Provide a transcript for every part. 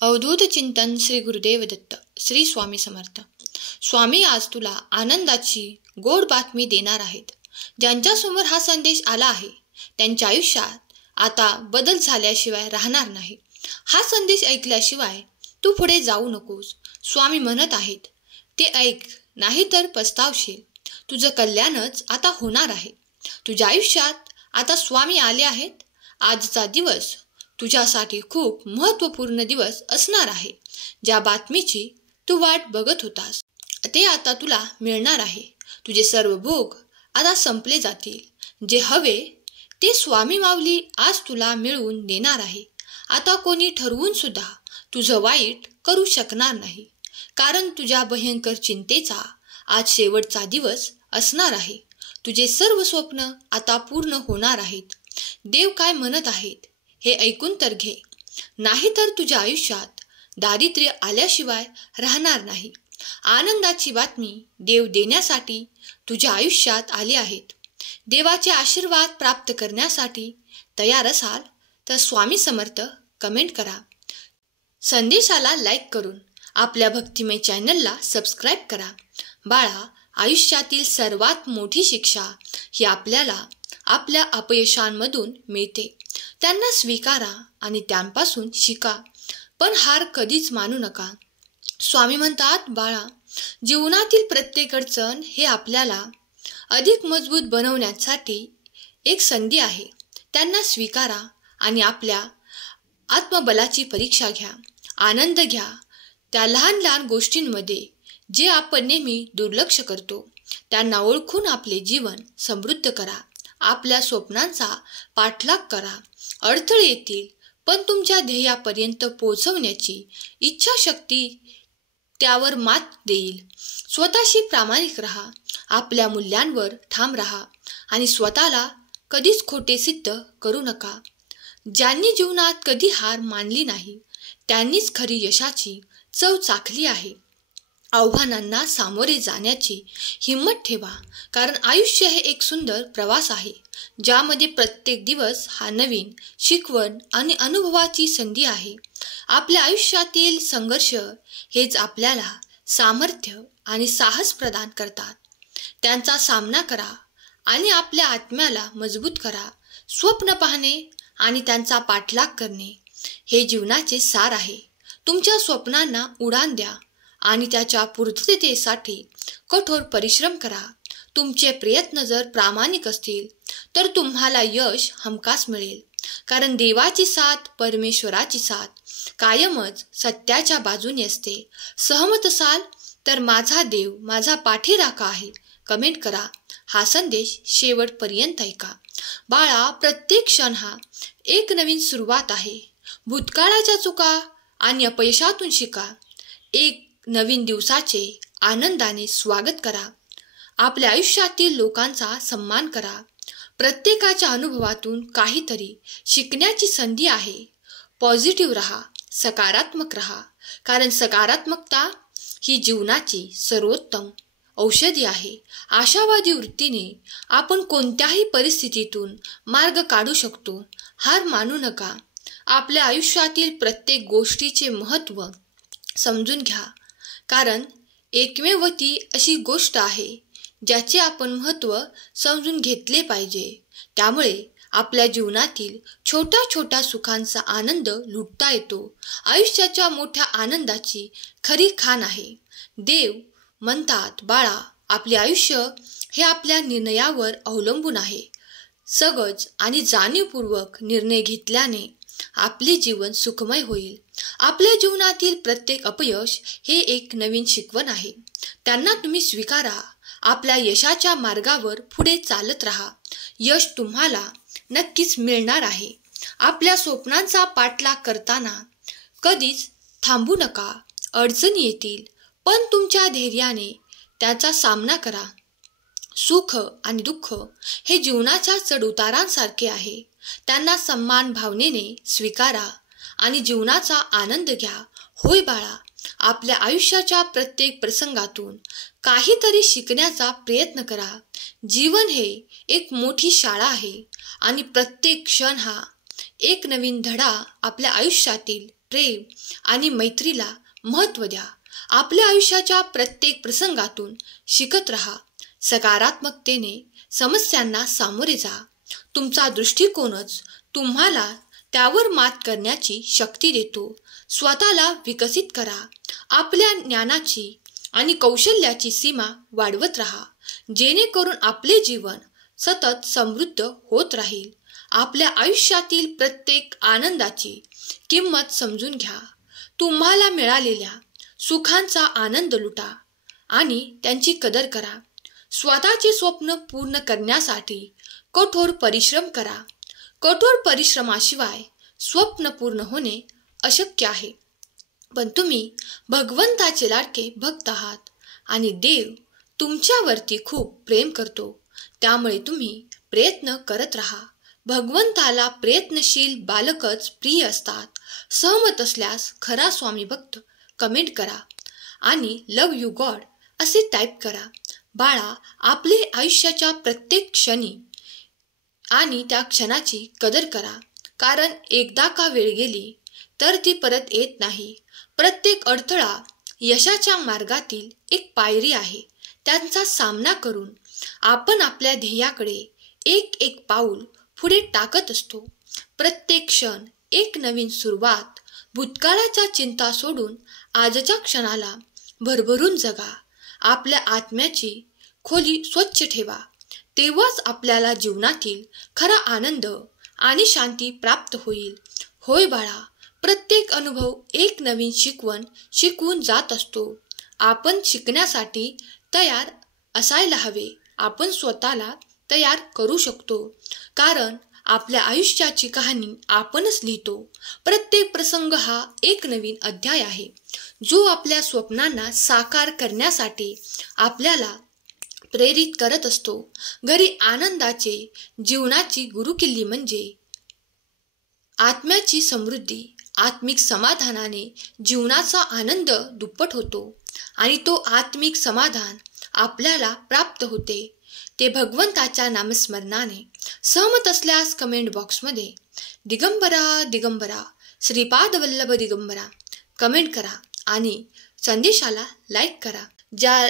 अवधूत चिंतन श्री गुरुदेव दत्त. श्री स्वामी समर्थ. स्वामी आज तुला आनंदाची गोड बातमी देणार आहेत. ज्यांच्यासमोर हा संदेश आला आहे त्यांच्या आयुष्यात आता बदल झाल्याशिवाय राहणार नाही. हा संदेश ऐकल्याशिवाय तू पुढे जाऊ नकोस. स्वामी म्हणत आहेत ते ऐक, नाही तर पस्तावशील. तुझं कल्याणच आता होणार आहे. तुझ्या आयुष्यात आता स्वामी आले आहेत. आजचा दिवस तुझ्यासाठी खूप महत्त्वपूर्ण दिवस असणार आहे. ज्या बातमीची तू वाट बघत होतास ते आता तुला मिळणार आहे. तुझे सर्व भोग आता संपले जातील. जे हवे ते स्वामी माऊली आज तुला मिळवून देणार आहे. आता कोणी ठरवून सुद्धा तुझं वाईट करू शकणार नाही, कारण तुझ्या भयंकर चिंतेचा आज शेवटचा दिवस असणार आहे. तुझे सर्व स्वप्न आता पूर्ण होणार आहेत. देव काय म्हणत आहेत हे ऐकून तर घे, नाही तर तुझ्या आयुष्यात दारिद्र्य आल्याशिवाय राहणार नाही. आनंदाची बातमी देव देण्यासाठी तुझ्या आयुष्यात आले आहेत. देवाचे आशीर्वाद प्राप्त करण्यासाठी तयार असाल तर स्वामी समर्थ कमेंट करा. संदेशाला लाईक करून आपल्या भक्तिमय चॅनलला सबस्क्राईब करा. बाळा, आयुष्यातील सर्वात मोठी शिक्षा ही आपल्याला आपल्या अपयशांमधून मिळते. त्यांना स्वीकारा आणि त्यांपासून शिका, पण हार कधीच मानू नका. स्वामी म्हणतात, बाळा, जीवनातील प्रत्येक अडचण हे आपल्याला अधिक मजबूत बनवण्यासाठी एक संधी आहे. त्यांना स्वीकारा आणि आपल्या आत्मबलाची परीक्षा घ्या. आनंद घ्या त्या लहान लहान गोष्टींमध्ये जे आपण नेहमी दुर्लक्ष करतो. त्यांना ओळखून आपले जीवन समृद्ध करा. आपल्या स्वप्नांचा पाठलाग करा. अडथळे येतील, पण तुमच्या ध्येयापर्यंत पोहोचवण्याची इच्छाशक्ती त्यावर मात देईल. स्वतःशी प्रामाणिक राहा. आपल्या मूल्यांवर ठाम राहा आणि स्वतःला कधीच खोटे सिद्ध करू नका. ज्यांनी जीवनात कधी हार मानली नाही त्यांनीच खरी यशाची चव चाखली आहे. आव्हानांना सामोरे जाण्याची हिंमत ठेवा, कारण आयुष्य हे एक सुंदर प्रवास आहे, ज्यामध्ये प्रत्येक दिवस हा नवीन शिकवण आणि अनुभवाची संधी आहे. आपल्या आयुष्यातील संघर्ष हेच आपल्याला सामर्थ्य आणि साहस प्रदान करतात. त्यांचा सामना करा आणि आपल्या आत्म्याला मजबूत करा. स्वप्न पाहणे आणि त्यांचा पाठलाग करणे हे जीवनाचे सार आहे. तुमच्या स्वप्नांना उडान द्या आणि त्याच्या पूर्ततेसाठी कठोर परिश्रम करा. तुमचे प्रयत्न जर प्रामाणिक असतील तर तुम्हाला यश हमखास मिळेल, कारण देवाची साथ, परमेश्वराची साथ कायमच सत्याच्या बाजूने असते. सहमत असाल तर माझा देव माझा पाठीराखा आहे कमेंट करा. हा संदेश शेवटपर्यंत ऐका. बाळा, प्रत्येक क्षण हा एक नवीन सुरुवात आहे. भूतकाळाच्या चुका आणि अपयशातून शिका. एक नवीन दिवसाचे आनंदाने स्वागत करा. आपल्या आयुष्यातील लोकांचा सन्मान करा. प्रत्येकाच्या अनुभवातून काहीतरी शिकण्याची संधी आहे. पॉझिटिव्ह राहा, सकारात्मक राहा, कारण सकारात्मकता ही जीवनाची सर्वोत्तम औषधी आहे. आशावादी वृत्तीने आपण कोणत्याही परिस्थितीतून मार्ग काढू शकतो. हार मानू नका. आपल्या आयुष्यातील प्रत्येक गोष्टीचे महत्त्व समजून घ्या, कारण एकमेव ती अशी गोष्ट आहे ज्याचे आपण महत्त्व समजून घेतले पाहिजे. त्यामुळे आपल्या जीवनातील छोट्या छोट्या सुखांचा आनंद लुटता येतो. आयुष्याच्या मोठ्या आनंदाची खरी खाण आहे. देव म्हणतात, बाळा, आपले आयुष्य हे आपल्या निर्णयावर अवलंबून आहे. सहज आणि जाणीवपूर्वक निर्णय घेतल्याने आपले जीवन सुखमय होईल. आपल्या जीवनातील प्रत्येक अपयश हे एक नवीन शिकवण आहे. त्यांना तुम्ही स्वीकारा. आपल्या यशाच्या मार्गावर पुढे चालत राहा. यश तुम्हाला नक्कीच मिळणार आहे. आपल्या स्वप्नांचा पाठलाग करताना कधीच थांबू नका. अडचणी येतील, पण तुमच्या धैर्याने त्याचा सामना करा. सुख आणि दुःख हे जीवनाच्या चढउतारांसारखे आहे. त्यांना सन्मान भावनेने स्वीकारा आणि जीवनाचा आनंद घ्या. होय बाळा, आपल्या आयुष्याच्या प्रत्येक प्रसंगातून काहीतरी शिकण्याचा प्रयत्न करा. जीवन हे एक मोठी शाळा आहे आणि प्रत्येक क्षण हा एक नवीन धडा आपल्या आयुष्यातील प्रेम आणि मैत्रीला महत्त्व द्या. आपल्या आयुष्याच्या प्रत्येक प्रसंगातून शिकत राहा. सकारात्मकतेने समस्यांना सामोरे जा. तुमचा दृष्टिकोनच तुम्हाला त्यावर मात करण्याची शक्ती देतो. स्वतःला विकसित करा. आपल्या ज्ञानाची आणि कौशल्याची सीमा वाढवत राहा, जेणेकरून आपले जीवन सतत समृद्ध होत राहील. आपल्या आयुष्यातील प्रत्येक आनंदाची किंमत समजून घ्या. तुम्हाला मिळालेल्या सुखांचा आनंद लुटा आणि त्यांची कदर करा. स्वतःचे स्वप्न पूर्ण करण्यासाठी कठोर परिश्रम करा. कठोर परिश्रमाशिवाय स्वप्न पूर्ण होणे अशक्य आहे. पण तुम्ही भगवंताचे लाडके भक्त आहात आणि देव तुमच्यावरती खूप प्रेम करतो. त्यामुळे तुम्ही प्रयत्न करत राहा. भगवंताला प्रयत्नशील बालकच प्रिय असतात. सहमत असल्यास खरा स्वामी भक्त कमेंट करा आणि लव यू गॉड असे टाईप करा. बाळा, आपले आयुष्याच्या प्रत्येक क्षणी आणि त्या क्षणाची कदर करा, कारण एकदा का वेळ गेली तर ती परत येत नाही. प्रत्येक अडथळा यशाच्या मार्गातील एक पायरी आहे. त्यांचा सामना करून आपण आपल्या ध्येयाकडे एक एक पाऊल पुढे टाकत असतो. प्रत्येक क्षण एक नवीन सुरुवात. भूतकाळाच्या चिंता सोडून आजच्या क्षणाला भरभरून जगा. आपल्या आत्म्याची खोली स्वच्छ ठेवा. तेव्हाच आपल्याला जीवनातील खरा आनंद आणि शांती प्राप्त होईल. होय बाळा, प्रत्येक अनुभव एक नवीन शिकवण शिकवून जात असतो. आपण शिकण्यासाठी तयार असायला हवे. आपण स्वतःला तयार करू शकतो, कारण आपल्या आयुष्याची कहाणी आपणच लिहितो. प्रत्येक प्रसंग हा एक नवीन अध्याय आहे, जो आपल्या स्वप्नांना साकार करण्यासाठी आपल्याला प्रेरित करत असतो. घरी आनंदाचे जीवनाची गुरुकिल्ली म्हणजे आत्म्याची समृद्धी. आत्मिक समाधानाने जीवनाचा आनंद दुप्पट होतो आणि तो आत्मिक समाधान आपल्याला प्राप्त होते ते भगवंताच्या नामस्मरणाने. सहमत असल्यास कमेंट बॉक्समध्ये दिगंबरा दिगंबरा श्रीपाद वल्लभ दिगंबरा कमेंट करा आणि संदेशाला लाईक करा. ज्या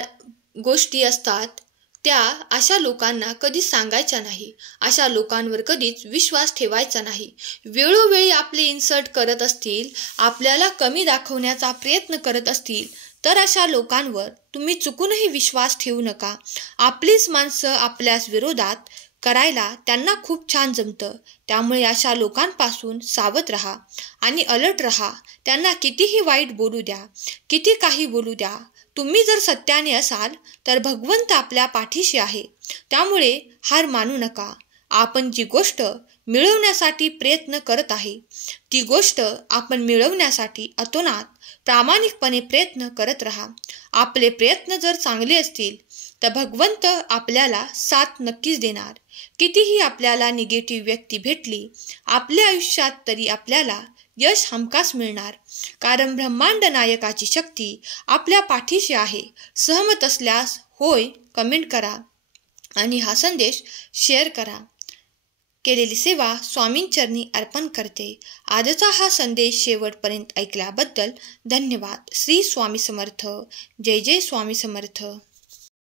गोष्टी असतात त्या अशा लोकांना कधीच सांगायच्या नाही. अशा लोकांवर कधीच विश्वास ठेवायचा नाही. वेळोवेळी आपले इन्सर्ट करत असतील, आपल्याला कमी दाखवण्याचा प्रयत्न करत असतील, तर अशा लोकांवर तुम्ही चुकूनही विश्वास ठेवू नका. आपलीच माणसं आपल्याच विरोधात करायला त्यांना खूप छान जमतं. त्यामुळे अशा लोकांपासून सावध राहा आणि अलर्ट राहा. त्यांना कितीही वाईट बोलू द्या, किती काही बोलू द्या, तुम्ही जर सत्याने असाल तर भगवंत आपल्या पाठीशी आहे. त्यामुळे हार मानू नका. आपण जी गोष्ट मिळवण्यासाठी प्रयत्न करत आहे, ती गोष्ट आपण मिळवण्यासाठी अतोनात प्रामाणिकपणे प्रयत्न करत राहा. आपले प्रयत्न जर चांगले असतील तर भगवंत आपल्याला साथ नक्कीच देणार. कितीही आपल्याला निगेटिव्ह व्यक्ती भेटली आपल्या आयुष्यात तरी आपल्याला यश हमखास मिळणार, कारण ब्रह्मांड नायकाची शक्ती आपल्या पाठीशी आहे. सहमत असल्यास होय कमेंट करा आणि हा संदेश शेअर करा. केलेली सेवा स्वामींचरणी अर्पण करते. आजचा हा संदेश शेवटपर्यंत ऐकल्याबद्दल धन्यवाद. श्री स्वामी समर्थ. जय जय स्वामी समर्थ.